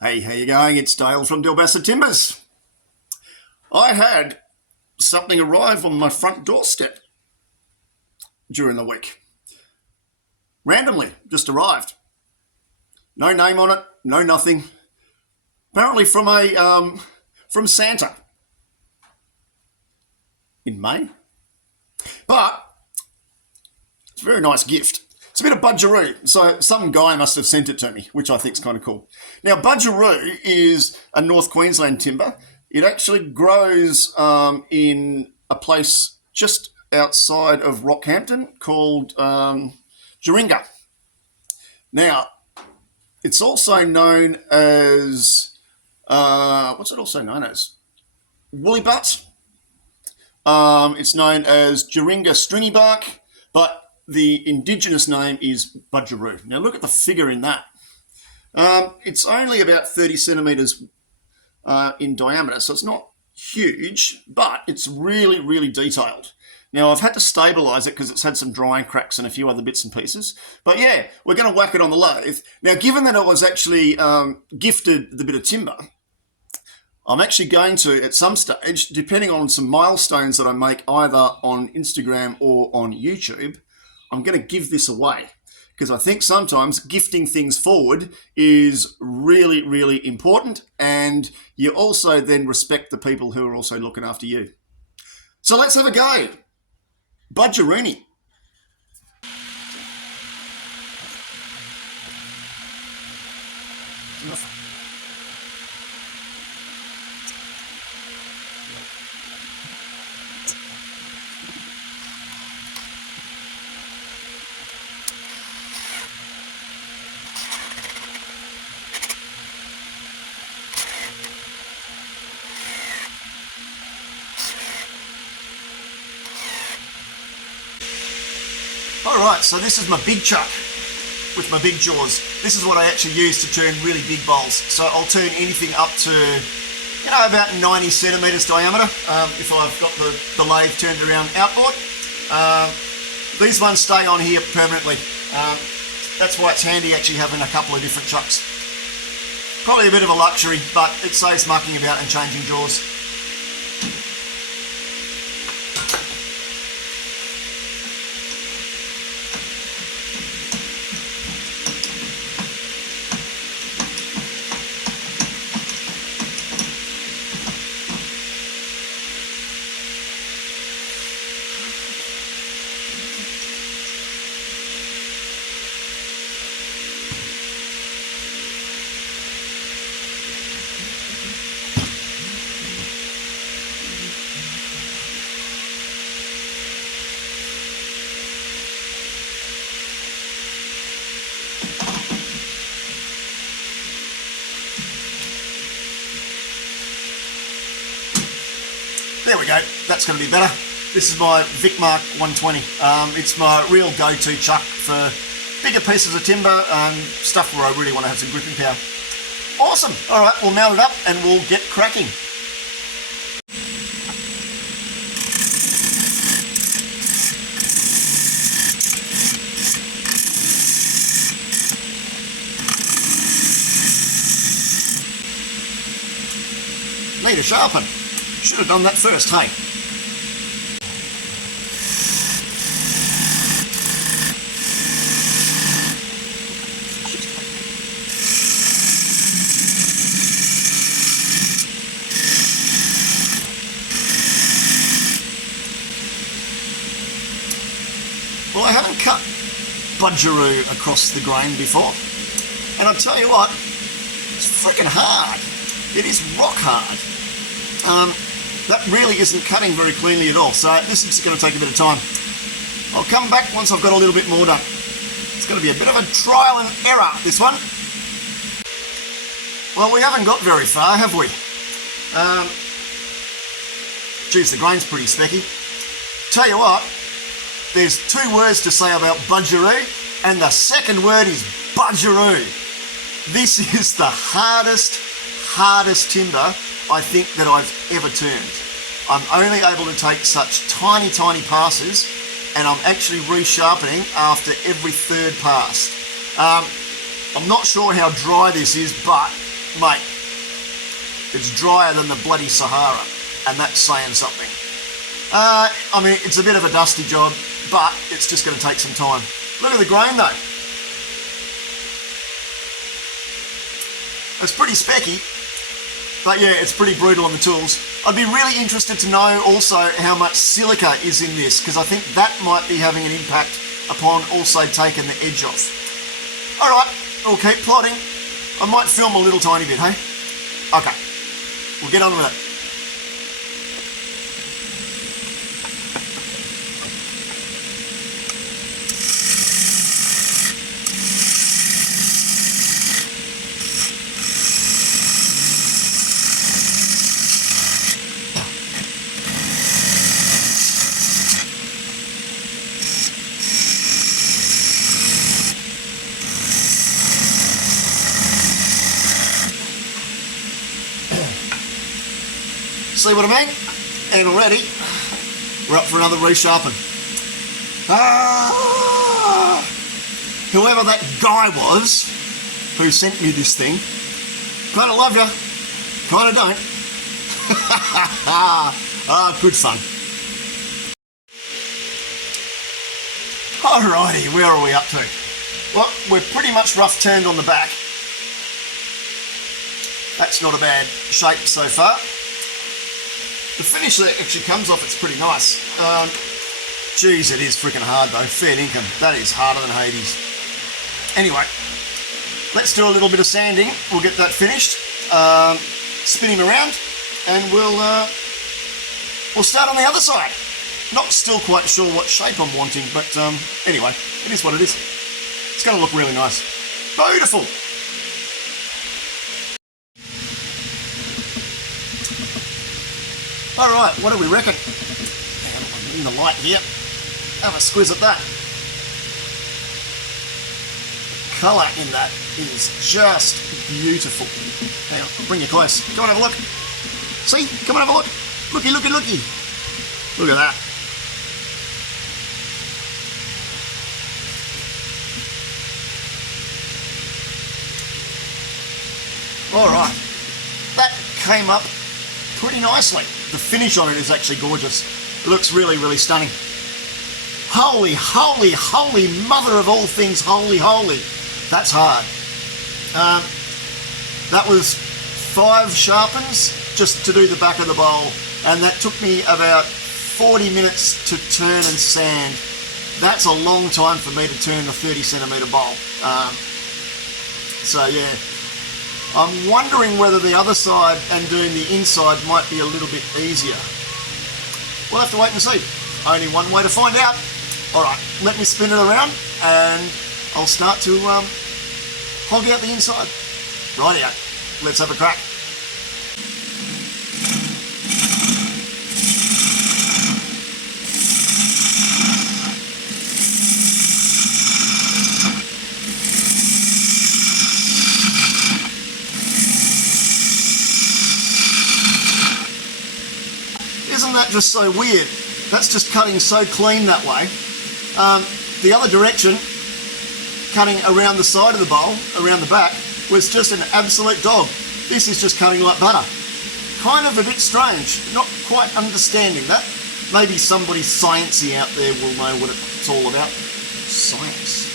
Hey, how you going? It's Dale from Dilbassa Timbers. I had something arrive on my front doorstep during the week. Randomly, just arrived. No name on it, no nothing. Apparently from Santa in May. But it's a very nice gift. It's a bit of Budgeroo. So some guy must have sent it to me, which I think is kind of cool. Now, Budgeroo is a North Queensland timber. It actually grows in a place just outside of Rockhampton called Jaringa. Now, it's also known as, what's it also known as? Woolly butt. It's known as Jaringa stringy bark, but the indigenous name is Budgeroo. Now look at the figure in that. It's only about 30 centimetres in diameter, so it's not huge, but it's really, really detailed. Now I've had to stabilise it because it's had some drying cracks and a few other bits and pieces. But yeah, we're going to whack it on the lathe. Now given that I was actually gifted the bit of timber, I'm actually going to, at some stage, depending on some milestones that I make either on Instagram or on YouTube, I'm going to give this away because I think sometimes gifting things forward is really, really important, and you also then respect the people who are also looking after you. So let's have a go. Budgeroony. Alright, so this is my big chuck with my big jaws. This is what I actually use to turn really big bowls. So I'll turn anything up to, about 90 centimetres diameter if I've got the lathe turned around outboard. These ones stay on here permanently. That's why it's handy actually having a couple of different chucks. Probably a bit of a luxury, but it saves mucking about and changing jaws. There we go, that's going to be better. This is my Vic Mark 120. It's my real go-to chuck for bigger pieces of timber and stuff where I really want to have some gripping power. Awesome, all right, we'll mount it up and we'll get cracking. Need a sharpen. Should have done that first, hey? Well, I haven't cut Budgeroo across the grain before, and I'll tell you what, it's freaking hard. It is rock hard. That really isn't cutting very cleanly at all, so this is going to take a bit of time. I'll come back once I've got a little bit more done. It's going to be a bit of a trial and error, this one. Well, we haven't got very far, have we? Geez, the grain's pretty specky. Tell you what, there's two words to say about Budgeroo, and the second word is Budgeroo. This is the hardest timber I think that I've ever turned. I'm only able to take such tiny passes, and I'm actually resharpening after every third pass. I'm not sure how dry this is, but mate, it's drier than the bloody Sahara, and that's saying something. I mean, it's a bit of a dusty job, but it's just going to take some time. Look at the grain though. It's pretty specky, but yeah, it's pretty brutal on the tools. I'd be really interested to know also how much silica is in this, because I think that might be having an impact upon also taking the edge off. All right, we'll keep plodding. I might film a little tiny bit, hey? Okay, we'll get on with it. See what I mean? And already we're up for another resharpen. Whoever that guy was who sent me this thing, kind of love you, kind of don't. Good fun. Alrighty, where are we up to? Well, we're pretty much rough turned on the back. That's not a bad shape so far. The finish that actually comes off, it's pretty nice. Geez, it is freaking hard though, fair dinkum. That is harder than Hades. Anyway, let's do a little bit of sanding. We'll get that finished, spin him around, and we'll start on the other side. Not still quite sure what shape I'm wanting, but anyway, it is what it is. It's going to look really nice. Beautiful. All right, what do we reckon? I'm in the light here. Have a squiz at that. Colour in that is just beautiful. Hang on, I'll bring you close. Come on, have a look. See? Come on, have a look. Looky, looky, looky. Look at that. All right, that came up pretty nicely. The finish on it is actually gorgeous. It looks really, really stunning. Holy, holy, holy mother of all things, holy, holy. That's hard. That was 5 sharpens just to do the back of the bowl, and that took me about 40 minutes to turn and sand. That's a long time for me to turn a 30 centimetre bowl. So yeah. I'm wondering whether the other side and doing the inside might be a little bit easier. We'll have to wait and see. Only one way to find out. All right, let me spin it around and I'll start to hog out the inside. Rightio, let's have a crack. Isn't that just so weird? That's just cutting so clean that way. The other direction, cutting around the side of the bowl, around the back, was just an absolute dog. This is just cutting like butter. Kind of a bit strange, not quite understanding that. Maybe somebody sciencey out there will know what it's all about. Science.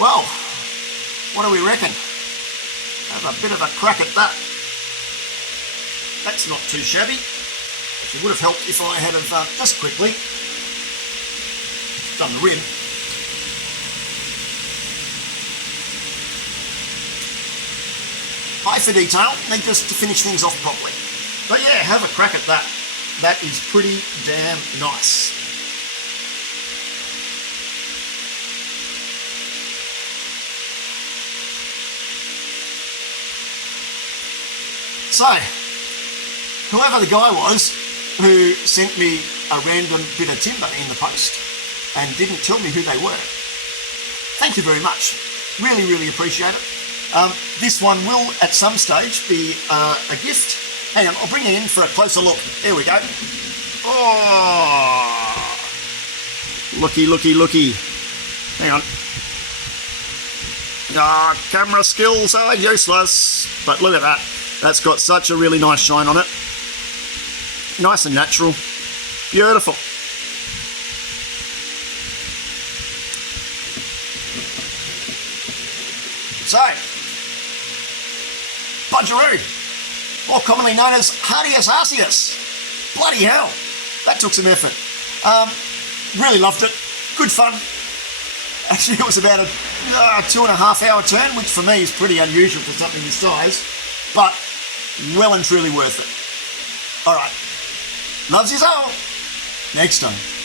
Well, what do we reckon? Have a bit of a crack at that. That's not too shabby. It would have helped if I had have just quickly done the rim. Eye for detail, need just to finish things off properly. But yeah, have a crack at that. That is pretty damn nice. So, whoever the guy was who sent me a random bit of timber in the post and didn't tell me who they were, thank you very much. Really, really appreciate it. This one will, at some stage, be a gift. Hang on, I'll bring you in for a closer look. There we go. Oh, looky, looky, looky. Hang on. Ah, camera skills are useless. But look at that. That's got such a really nice shine on it. Nice and natural. Beautiful. So, Budgeroo, more commonly known as Hardius Arceus. Bloody hell, that took some effort. Really loved it. Good fun. Actually, it was about a 2.5 hour turn, which for me is pretty unusual for something this size, but well and truly worth it. All right, loves you all. Next time.